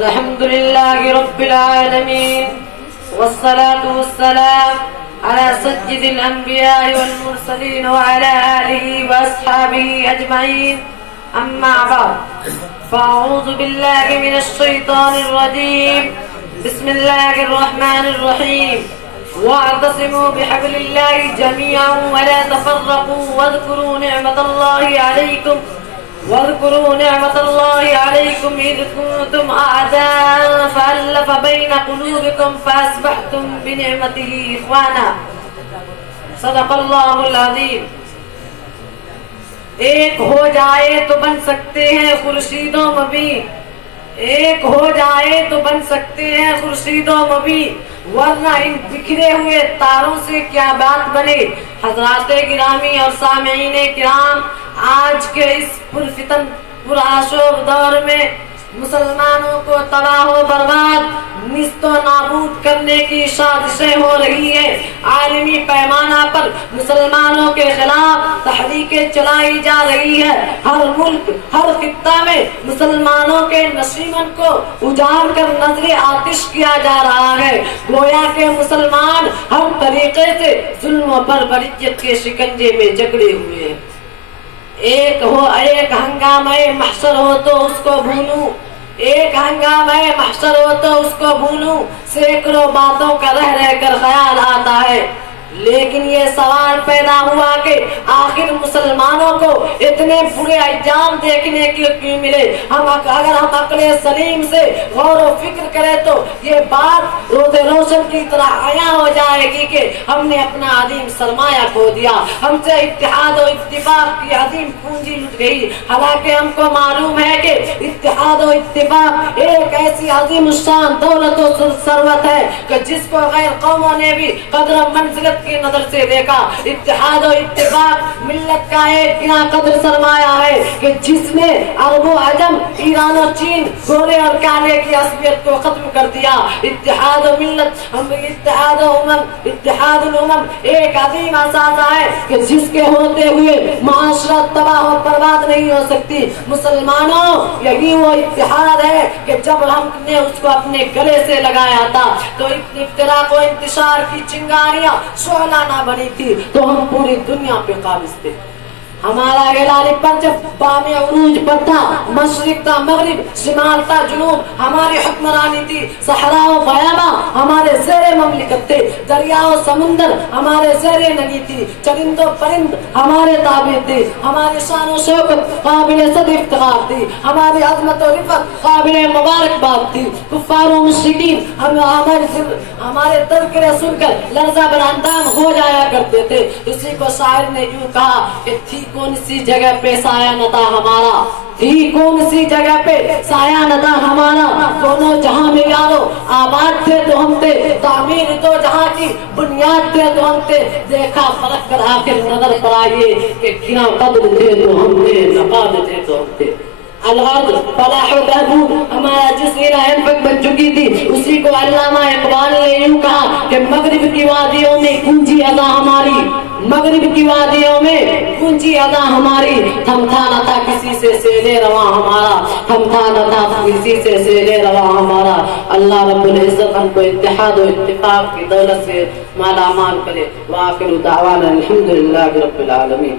الحمد لله رب العالمين والصلاة والسلام على سيد الأنبياء والمرسلين وعلى آله وأصحابه أجمعين. أما بعد، فأعوذ بالله من الشيطان الرجيم. بسم الله الرحمن الرحيم. واعتصموا بحبل الله جميعا ولا تفرقوا واذكروا نعمة الله عليكم إذ كنتم أعداء فألف بين قلوبكم فأصبحتم بنعمته إخوانا. صدق الله العظيم. ایک ہو جائے تو بن سکتے ہیں خورشید و مبین، ایک ہو جائے تو بن سکتے ہیں خورشید و مبین، ورنہ ان بکھرے ہوئے تاروں سے کیا بات بنے. حضرات گرامی اور سامعین کرام، آج کے اس پرفتن پرآشوب دور میں مسلمانوں کو تباہ و برباد، نیست و نابود کرنے کی سازشیں ہو رہی ہیں. عالمی پیمانہ پر مسلمانوں کے خلاف تحریکیں چلائی جا رہی ہے. ہر ملک، ہر خطہ میں مسلمانوں کے نشیمن کو اجاڑ کر نظر آتش کیا جا رہا ہے. گویا کہ مسلمان ہر طریقے سے ظلم و بربریت کے شکنجے میں جکڑے ہوئے ہیں. ایک ہنگامہ محشر ہو تو اس کو بھولوں، ایک ہنگامہ محشر ہو تو اس کو بھولوں، سینکڑوں باتوں کا رہ رہ کر خیال آتا ہے. لیکن یہ سوال پیدا ہوا کہ آخر مسلمانوں کو اتنے برے انجام دیکھنے کے کیوں ملے. اگر ہم عقل سلیم سے غور و فکر کریں تو یہ بات روز روشن کی طرح عیاں ہو جائے گی کہ ہم نے اپنا عظیم سرمایہ کھو دیا، ہم سے اتحاد و اتفاق کی عظیم پونجی لٹ گئی. حالانکہ ہم کو معلوم ہے کہ اتحاد و اتفاق ایک ایسی عظیم الشان دولت و ثروت ہے کہ جس کو غیر قوموں نے بھی قدر و منزلت کی نظر سے دیکھا. اتحاد و اتفاق ملت کا ایک گنا قدر سرمایہ ہے کہ جس نے عرب و عجم، ایران و چین، گورے اور کالے کی عصبیت کو ختم کر دیا. اتحاد و ملت، اتحاد و امم، اتحاد الامم ایک عظیم اثاثہ ہے کہ جس کے ہوتے ہوئے معاشرت تباہ و برباد نہیں ہو سکتی. مسلمانوں، یہی وہ اتحاد ہے کہ جب ہم نے اس کو اپنے گلے سے لگایا تھا تو افتراق و انتشار کی چنگاریاں شعلہ نہ بنی تھی تو ہم پوری دنیا پہ قابض تھے. ہمارا ہلالی پر جب بام عروج پر تھا، مشرق تھا مغرب، شمال تھا جنوب، ہماری حکمرانی تھی. صحرا و بیاباں ہمارے زیر مملکت تھے، دریا و سمندر ہمارے زیر نگی تھی، چرند و پرند ہمارے تابع تھے. ہماری شان و شوکت قابل صد افتخار تھی، ہماری عظمت و رفت قابل مبارکباد تھی. کفار و مشرکین ہمارے تذکرے سن کر لرزہ بر اندام ہو جایا کرتے تھے. اسی کو شاعر نے یوں کہا کہ تھی کون سی جگہ پہ سایہ نہ تھا ہمارا، تھی کون سی جگہ پہ سایہ نہ تھا ہمارا. دونوں جہاں میں یارو آباد تھے تو ہم تھے، تعمیر دو جہاں کی بنیاد تھے تو ہم تھے. دیکھا فرق کر آخر نظر پر آئیے کہ کیا قدر تھے تو ہم تھے، نقاد تھے تو ہم تھے. الغرض فلاح و بہبود ہمارا جس راہ بن چکی تھی، اسی کو علامہ اقبال نے یوں کہا کہ مغرب کی وادیوں میں گونجی ادا ہماری، مغرب کی وادیوں میں گونجی ادا ہماری. تھمتا نہ تھا کسی سے سیلے رواں ہمارا، تھمتا نہ تھا کسی سے سیلے رواں ہمارا. اللہ رب العزت ہم کو اتحاد و اتفاق کی دولت سے مالا مال کرے. وآخر دعوانا الحمدللہ رب العالمین.